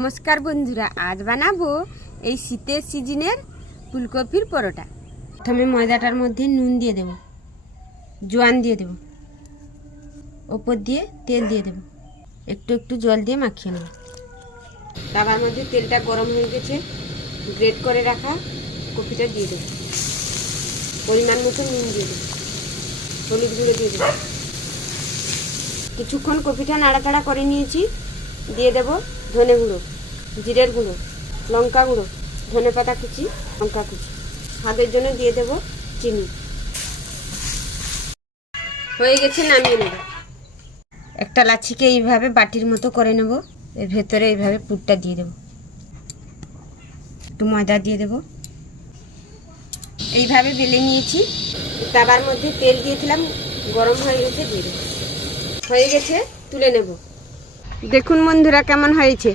নমস্কার বন্ধুরা, আজ বানাবো এই শীতের সিজনের ফুলকপির পরোটা। প্রথমে ময়দাটার মধ্যে নুন দিয়ে দেব, জোয়ান দিয়ে দেব, ওপর দিয়ে তেল দিয়ে দেব, একটু একটু জল দিয়ে মাখিয়ে নেব। তার মধ্যে তেলটা গরম হয়ে গেছে, গ্রেট করে রাখা কপিটা দিয়ে দেব, পরিমাণ মতো নুন দিয়ে দেব, হলুদ গুঁড়ো দিয়ে দেব। কিছুক্ষণ কপিটা নাড়াচাড়া করে নিয়েছি, দিয়ে দেব ধনে গুঁড়ো, জিরের গুঁড়ো, লঙ্কা গুঁড়ো, ধনে পাতা কুচি, লঙ্কা কুচি, স্বাদের জন্য দিয়ে দেব চিনি। হয়ে গেছে, নামিয়ে নেব। একটা লাচ্ছিকে এইভাবে বাটির মতো করে নেব, এর ভেতরে এইভাবে পুরটা দিয়ে দেব, একটু ময়দা দিয়ে দেব, এইভাবে বেলে নিয়েছি। তাবার মধ্যে তেল দিয়েছিলাম, গরম হয়ে গেছে, দিয়ে দেব। হয়ে গেছে, তুলে নেব। দেখুন বন্ধুরা কেমন হয়েছে।